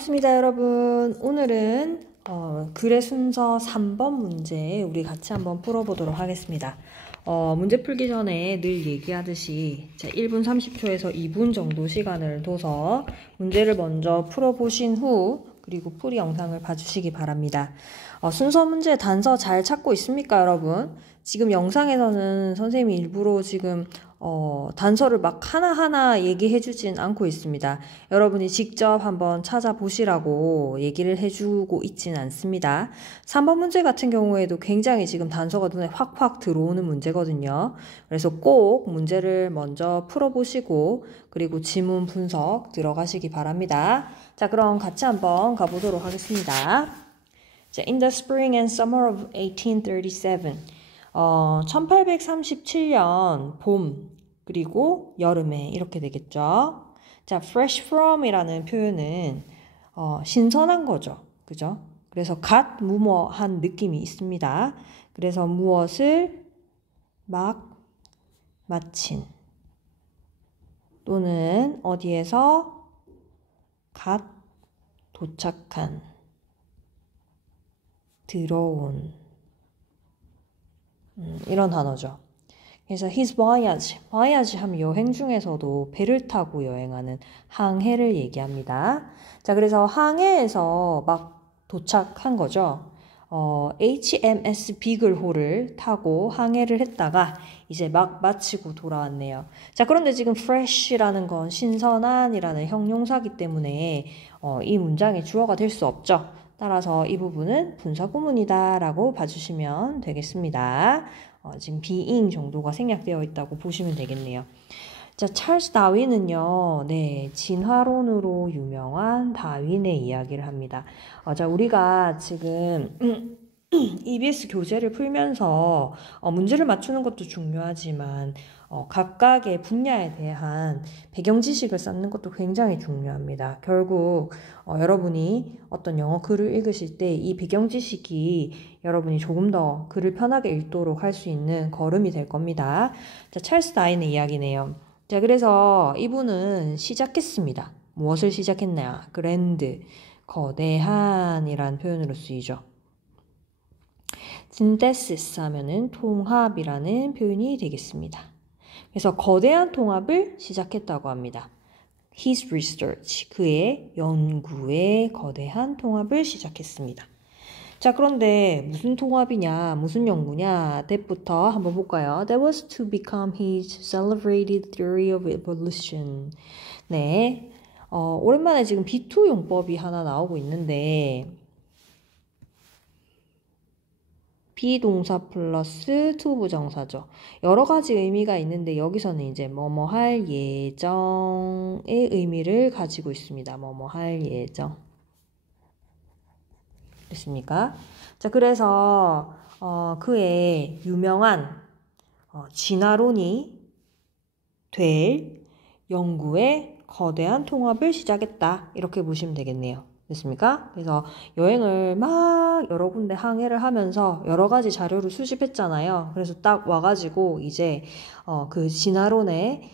반갑습니다, 여러분. 오늘은 글의 순서 3번 문제 우리 같이 한번 풀어보도록 하겠습니다. 문제 풀기 전에 늘 얘기하듯이 1분 30초에서 2분 정도 시간을 둬서 문제를 먼저 풀어보신 후 그리고 풀이 영상을 봐주시기 바랍니다. 순서 문제 단서 잘 찾고 있습니까, 여러분? 지금 영상에서는 선생님이 일부러 지금 단서를 막 하나하나 얘기해주진 않고 있습니다. 여러분이 직접 한번 찾아보시라고 얘기를 해주고 있진 않습니다. 3번 문제 같은 경우에도 굉장히 지금 단서가 눈에 확확 들어오는 문제거든요. 그래서 꼭 문제를 먼저 풀어보시고 그리고 지문 분석 들어가시기 바랍니다. 자, 그럼 같이 한번 가보도록 하겠습니다. 자, In the spring and summer of 1837 1837년 봄 그리고 여름에 이렇게 되겠죠. 자, fresh from이라는 표현은 신선한 거죠. 그죠? 그래서 갓 무모한 느낌이 있습니다. 그래서 무엇을 막 마친 또는 어디에서 갓 도착한 들어온 이런 단어죠. 그래서 his voyage 하면 여행 중에서도 배를 타고 여행하는 항해를 얘기합니다. 자, 그래서 항해에서 막 도착한 거죠. HMS 비글호를 타고 항해를 했다가 이제 막 마치고 돌아왔네요. 자, 그런데 지금 fresh라는 건 신선한이라는 형용사기 때문에 이 문장의 주어가 될 수 없죠. 따라서 이 부분은 분사구문이다 라고 봐주시면 되겠습니다. 지금 being 정도가 생략되어 있다고 보시면 되겠네요. 자, 찰스 다윈은요, 진화론으로 유명한 다윈의 이야기를 합니다. 자, 우리가 지금 EBS 교재를 풀면서 문제를 맞추는 것도 중요하지만 각각의 분야에 대한 배경 지식을 쌓는 것도 굉장히 중요합니다. 결국 여러분이 어떤 영어 글을 읽으실 때 이 배경 지식이 여러분이 조금 더 글을 편하게 읽도록 할 수 있는 걸음이 될 겁니다. 자, 찰스 다윈의 이야기네요. 자, 그래서 이분은 시작했습니다. 무엇을 시작했나요? 그랜드, 거대한이란 표현으로 쓰이죠. synthesis 하면은 통합이라는 표현이 되겠습니다. 그래서 거대한 통합을 시작했다고 합니다. His research, 그의 연구에 거대한 통합을 시작했습니다. 자, 그런데 무슨 통합이냐, 무슨 연구냐, that부터 한번 볼까요? That was to become his celebrated theory of evolution. 네, 오랜만에 지금 B2 용법이 하나 나오고 있는데 비동사 플러스 to 부정사죠. 여러 가지 의미가 있는데 여기서는 이제 뭐뭐 할 예정의 의미를 가지고 있습니다. 뭐뭐 할 예정. 됐습니까? 자, 그래서 그의 유명한 진화론이 될 연구에 거대한 통합을 시작했다. 이렇게 보시면 되겠네요. 됐습니까? 그래서 여행을 막 여러 군데 항해를 하면서 여러 가지 자료를 수집했잖아요. 그래서 딱 와가지고 이제 그 진화론에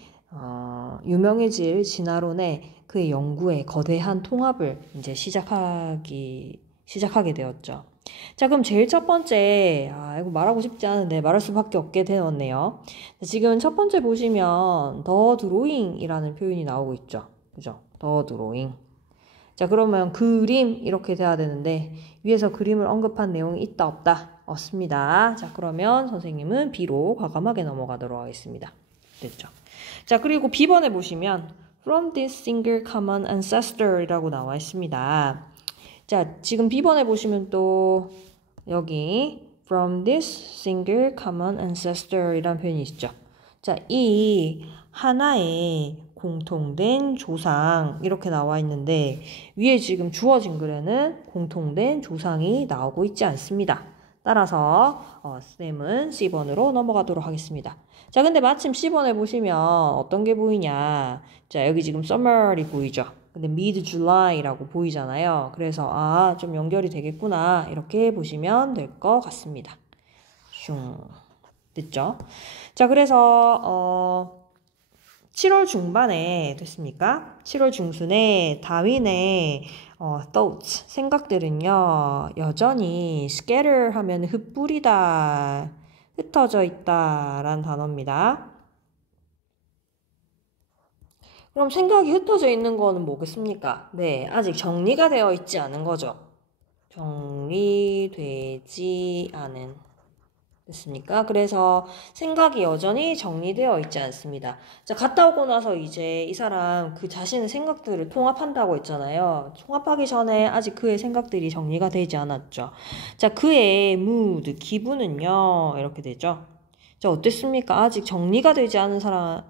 유명해질 진화론의 그의 연구에 거대한 통합을 이제 시작하게 되었죠. 자, 그럼 제일 첫 번째, 이거 말하고 싶지 않은데 말할 수밖에 없게 되었네요. 지금 첫 번째 보시면 the drawing이라는 표현이 나오고 있죠. 그죠? the drawing. 자, 그러면 그림 이렇게 돼야 되는데 위에서 그림을 언급한 내용이 있다 없다? 없습니다. 자, 그러면 선생님은 B로 과감하게 넘어가도록 하겠습니다. 됐죠? 자, 그리고 B번에 보시면 From this single common ancestor 이라고 나와 있습니다. 자, 지금 B번에 보시면 또 여기 From this single common ancestor 이라는 표현이 있죠. 자, 이 하나의 공통된 조상 이렇게 나와 있는데 위에 지금 주어진 글에는 공통된 조상이 나오고 있지 않습니다. 따라서 쌤은 C번으로 넘어가도록 하겠습니다. 자, 근데 마침 C번에 보시면 어떤 게 보이냐. 자, 여기 지금 summer이 보이죠. 근데 mid-July라고 보이잖아요. 그래서 좀 연결이 되겠구나. 이렇게 보시면 될 것 같습니다. 슝. 됐죠? 자, 그래서 7월 중반에 됐습니까? 7월 중순에 다윈의 thoughts, 생각들은요, 여전히 scatter 하면 흩뿌리다, 흩어져 있다 라는 단어입니다. 그럼 생각이 흩어져 있는 거는 뭐겠습니까? 네, 아직 정리가 되어 있지 않은 거죠. 정리되지 않은. 됐습니까? 그래서 생각이 여전히 정리되어 있지 않습니다. 자, 갔다 오고 나서 이제 이 사람 그 자신의 생각들을 통합한다고 했잖아요. 통합하기 전에 아직 그의 생각들이 정리가 되지 않았죠. 자, 그의 mood, 기분은요, 이렇게 되죠. 자, 어땠습니까? 아직 정리가 되지 않은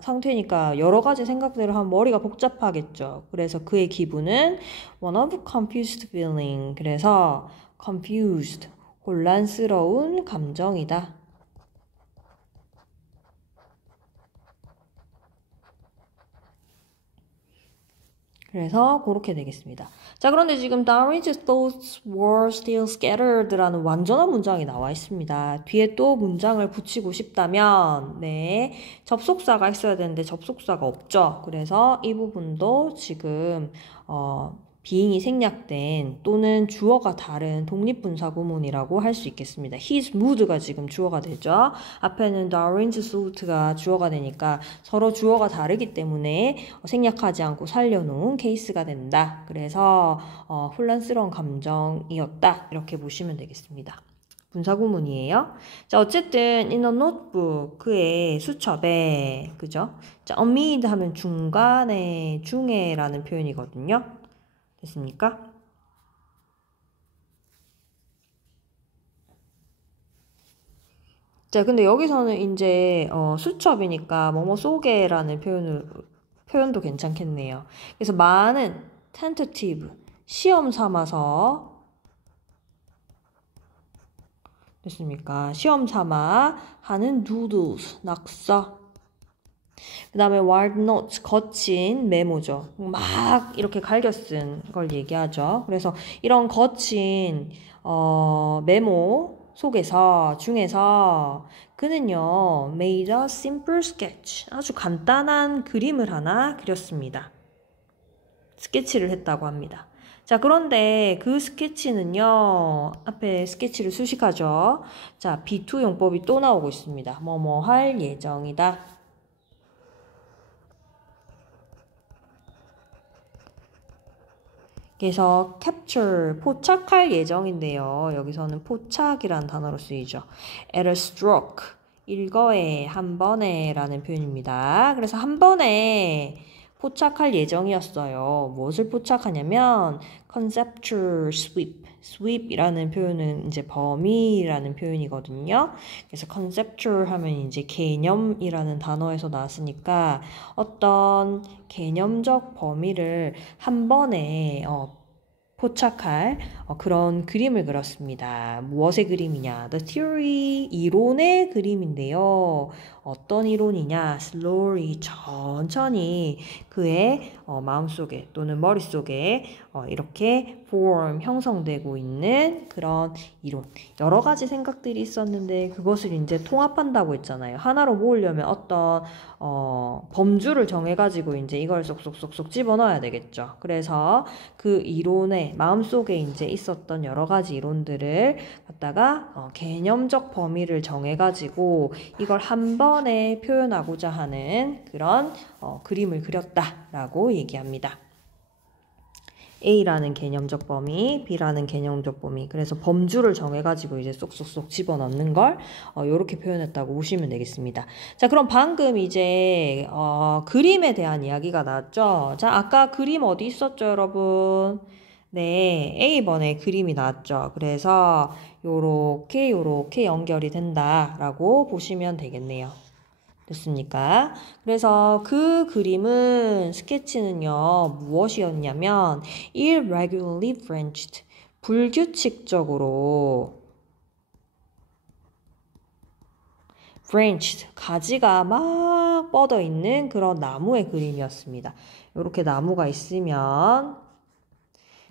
상태니까 여러 가지 생각들을 하면 머리가 복잡하겠죠. 그래서 그의 기분은 one of confused feeling. 그래서 confused, 혼란스러운 감정이다. 그래서 그렇게 되겠습니다. 자, 그런데 지금 Darwin's thoughts were still scattered라는 완전한 문장이 나와 있습니다. 뒤에 또 문장을 붙이고 싶다면 네, 접속사가 있어야 되는데 접속사가 없죠. 그래서 이 부분도 지금 비잉이 생략된 또는 주어가 다른 독립분사구문이라고 할 수 있겠습니다. His mood가 지금 주어가 되죠. 앞에는 Darwin's thought가 주어가 되니까 서로 주어가 다르기 때문에 생략하지 않고 살려놓은 케이스가 된다. 그래서 혼란스러운 감정이었다. 이렇게 보시면 되겠습니다. 분사구문이에요. 자, 어쨌든 in a notebook, 그의 수첩에, 그죠? 자, amid 하면 중간에, 중에라는 표현이거든요. 됐습니까? 자, 근데 여기서는 이제 수첩이니까 뭐뭐 속에라는 표현도 괜찮겠네요. 그래서 많은 tentative, 시험 삼아서 됐습니까? 시험 삼아 하는 doodles, 낙서. 그 다음에 wild notes, 거친 메모죠. 막 이렇게 갈겨 쓴 걸 얘기하죠. 그래서 이런 거친 메모 중에서 그는요, made a simple sketch, 아주 간단한 그림을 하나 그렸습니다. 스케치를 했다고 합니다. 자, 그런데 그 스케치는요, 앞에 스케치를 수식하죠. 자, be2 용법이 또 나오고 있습니다. 뭐뭐 할 예정이다. 그래서 capture, 포착할 예정인데요. 여기서는 포착이라는 단어로 쓰이죠. at a stroke, 일거에, 한 번에 라는 표현입니다. 그래서 한 번에 포착할 예정이었어요. 무엇을 포착하냐면 conceptual sweep이라는 표현은 이제 범위라는 표현이거든요. 그래서 conceptual 하면 이제 개념이라는 단어에서 나왔으니까 어떤 개념적 범위를 한 번에 포착할 그런 그림을 그렸습니다. 무엇의 그림이냐? The theory, 이론의 그림인데요. 어떤 이론이냐? slowly, 천천히 그의 마음속에 또는 머릿속에 이렇게 form, 형성되고 있는 그런 이론. 여러 가지 생각들이 있었는데 그것을 이제 통합한다고 했잖아요. 하나로 모으려면 어떤 범주를 정해가지고 이제 이걸 쏙쏙쏙쏙 집어넣어야 되겠죠. 그래서 그 이론의 마음속에 이제 있었던 여러 가지 이론들을 갖다가 개념적 범위를 정해가지고 이걸 한 번에 표현하고자 하는 그런 그림을 그렸다라고 얘기합니다. A라는 개념적 범위, B라는 개념적 범위. 그래서 범주를 정해가지고 이제 쏙쏙쏙 집어넣는 걸 이렇게 표현했다고 보시면 되겠습니다. 자, 그럼 방금 이제 그림에 대한 이야기가 나왔죠. 자, 아까 그림 어디 있었죠, 여러분? 네, A번에 그림이 나왔죠. 그래서 요렇게 연결이 된다라고 보시면 되겠네요. 됐습니까? 그래서 그 그림은, 스케치는요, 무엇이었냐면 irregularly branched, 불규칙적으로 branched, 가지가 막 뻗어 있는 그런 나무의 그림이었습니다. 이렇게 나무가 있으면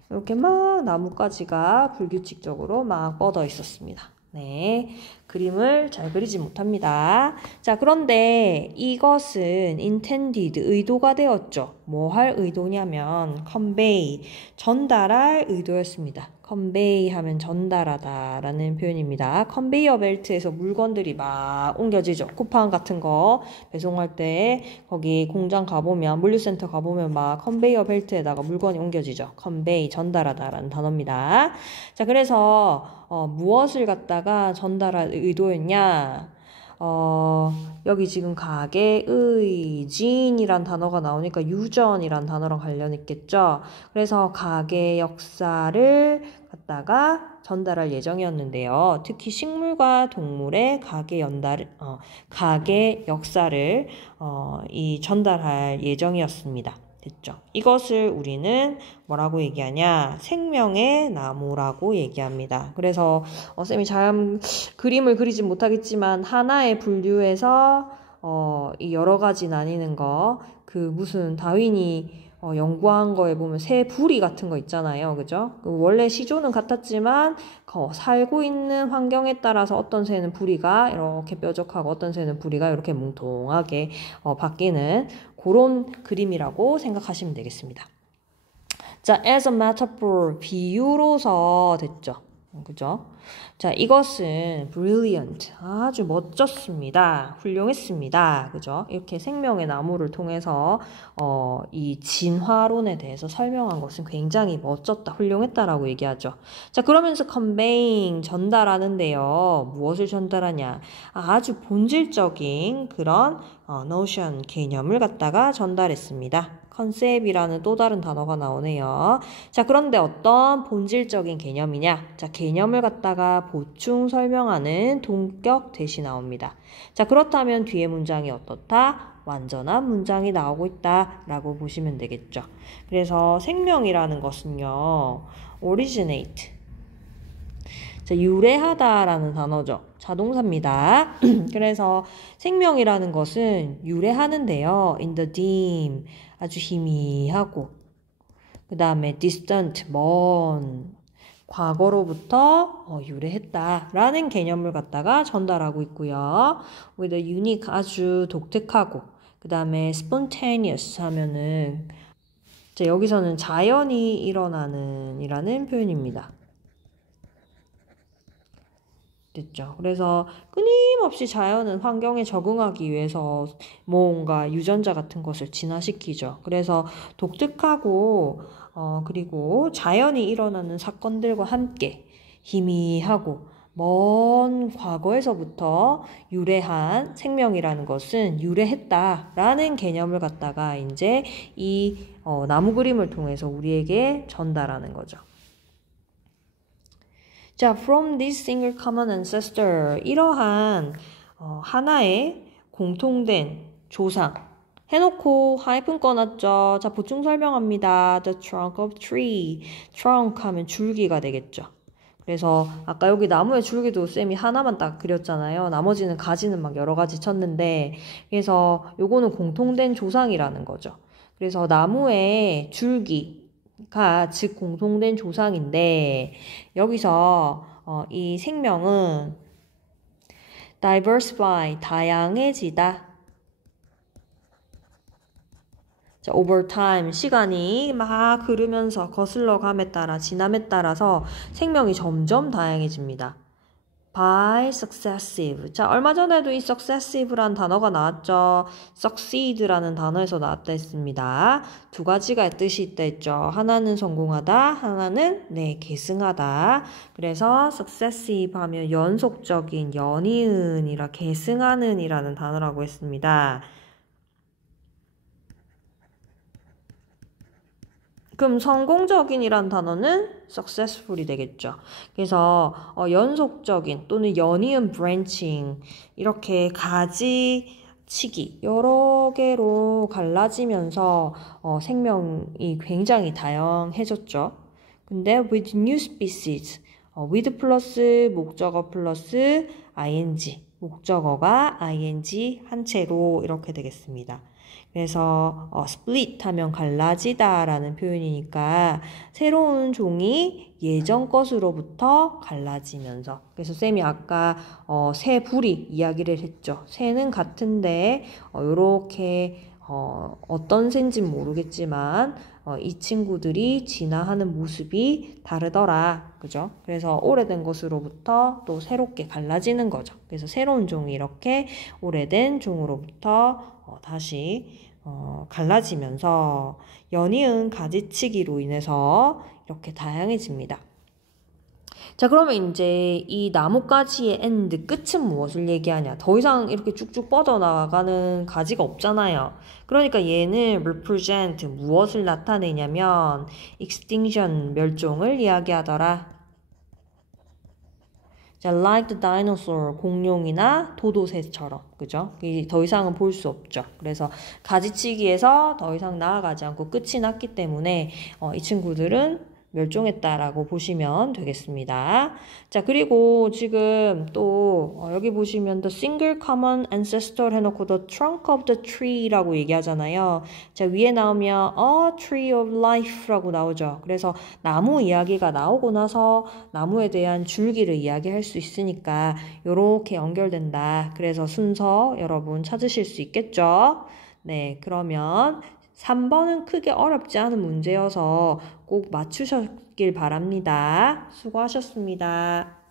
이렇게 막 나뭇가지가 불규칙적으로 막 뻗어 있었습니다. 네, 그림을 잘 그리지 못합니다. 자, 그런데 이것은 intended, 의도가 되었죠. 뭐 할 의도냐면 convey, 전달할 의도였습니다. convey 하면 전달하다 라는 표현입니다. 컨베이어 벨트에서 물건들이 막 옮겨지죠. 쿠팡 같은 거 배송할 때 거기 공장 가보면, 물류센터 가보면 막 컨베이어 벨트에다가 물건이 옮겨지죠. convey, 전달하다 라는 단어입니다. 자, 그래서 무엇을 갖다가 전달할 의도였냐? 여기 지금 가게의 진이란 단어가 나오니까 유전이란 단어랑 관련 있겠죠. 그래서 가게 역사를 갖다가 전달할 예정이었는데요. 특히 식물과 동물의 가게 역사를 전달할 예정이었습니다. 됐죠? 이것을 우리는 뭐라고 얘기하냐? 생명의 나무라고 얘기합니다. 그래서 쌤이 잘 그림을 그리진 못하겠지만 하나의 분류에서 이 여러 가지 나뉘는 거, 그 무슨 다윈이 연구한 거에 보면 새 부리 같은 거 있잖아요. 그죠? 원래 시조는 같았지만 살고 있는 환경에 따라서 어떤 새는 부리가 이렇게 뾰족하고 어떤 새는 부리가 이렇게 뭉통하게 바뀌는 그런 그림이라고 생각하시면 되겠습니다. 자, as a metaphor, 비유로서 됐죠. 그죠? 자, 이것은 brilliant, 아주 멋졌습니다. 훌륭했습니다. 그죠? 이렇게 생명의 나무를 통해서 이 진화론에 대해서 설명한 것은 굉장히 멋졌다, 훌륭했다라고 얘기하죠. 자, 그러면서 conveying, 전달하는데요. 무엇을 전달하냐? 아주 본질적인 그런 notion, 개념을 갖다가 전달했습니다. 컨셉이라는 또 다른 단어가 나오네요. 자, 그런데 어떤 본질적인 개념이냐? 자, 개념을 갖다가 보충 설명하는 동격 대시 나옵니다. 자, 그렇다면 뒤에 문장이 어떻다? 완전한 문장이 나오고 있다라고 보시면 되겠죠. 그래서 생명이라는 것은요, originate. 자, 유래하다라는 단어죠. 자동사입니다. 그래서 생명이라는 것은 유래하는데요. in the dim, 아주 희미하고, 그 다음에 distant, 먼, 과거로부터 유래했다라는 개념을 갖다가 전달하고 있고요. with a unique, 아주 독특하고, 그 다음에 spontaneous 하면은 자, 여기서는 자연이 일어나는 이라는 표현입니다. 됐죠. 그래서 끊임없이 자연은 환경에 적응하기 위해서 뭔가 유전자 같은 것을 진화시키죠. 그래서 독특하고 그리고 자연이 일어나는 사건들과 함께 희미하고 먼 과거에서부터 유래한 생명이라는 것은 유래했다라는 개념을 갖다가 이제 이 나무 그림을 통해서 우리에게 전달하는 거죠. 자, from this single common ancestor, 이러한 하나의 공통된 조상 해놓고 하이픈 꺼놨죠. 자, 보충 설명합니다. The trunk of tree. trunk 하면 줄기가 되겠죠. 그래서 아까 여기 나무의 줄기도 쌤이 하나만 딱 그렸잖아요. 나머지는 가지는 막 여러 가지 쳤는데, 그래서 요거는 공통된 조상이라는 거죠. 그래서 나무의 줄기 즉 공통된 조상인데 여기서 이 생명은 diversify, 다양해지다. 자, over time, 시간이 막 흐르면서 거슬러 감에 따라 지남에 따라서 생명이 점점 다양해집니다. by successive. 자, 얼마 전에도 이 successive라는 단어가 나왔죠. succeed라는 단어에서 나왔다 했습니다. 두 가지가 뜻이 있다 했죠. 하나는 성공하다, 하나는 계승하다. 그래서 successive 하면 연속적인, 연이은이라 계승하는이라는 단어라고 했습니다. 그럼 성공적인이란 단어는 successful이 되겠죠. 그래서 연속적인 또는 연이은 branching, 이렇게 가지치기 여러 개로 갈라지면서 생명이 굉장히 다양해졌죠. 근데 with new species, with 플러스 목적어 플러스 ing, 목적어가 ing 한 채로 이렇게 되겠습니다. 그래서 split 하면 갈라지다 라는 표현이니까 새로운 종이 예전 것으로부터 갈라지면서 그래서 쌤이 아까 새 부리 이야기를 했죠. 새는 같은데 요렇게 어떤 새인지는 모르겠지만 이 친구들이 진화하는 모습이 다르더라. 그죠? 그래서 오래된 것으로부터 또 새롭게 갈라지는 거죠. 그래서 새로운 종이 이렇게 오래된 종으로부터 다시 갈라지면서 연이은 가지치기로 인해서 이렇게 다양해집니다. 자, 그러면 이제 이 나뭇가지의 end, 끝은 무엇을 얘기하냐? 더 이상 이렇게 쭉쭉 뻗어나가는 가지가 없잖아요. 그러니까 얘는 represent, 무엇을 나타내냐면 extinction, 멸종을 이야기하더라. 자, like the dinosaur, 공룡이나 도도새처럼, 그죠? 더 이상은 볼 수 없죠. 그래서 가지치기에서 더 이상 나아가지 않고 끝이 났기 때문에 이 친구들은 멸종했다라고 보시면 되겠습니다. 자, 그리고 지금 또 여기 보시면 the single common ancestor 해놓고 the trunk of the tree라고 얘기하잖아요. 자, 위에 나오면 a tree of life라고 나오죠. 그래서 나무 이야기가 나오고 나서 나무에 대한 줄기를 이야기할 수 있으니까 이렇게 연결된다. 그래서 순서 여러분 찾으실 수 있겠죠? 네, 그러면 3번은 크게 어렵지 않은 문제여서 꼭 맞추셨길 바랍니다. 수고하셨습니다.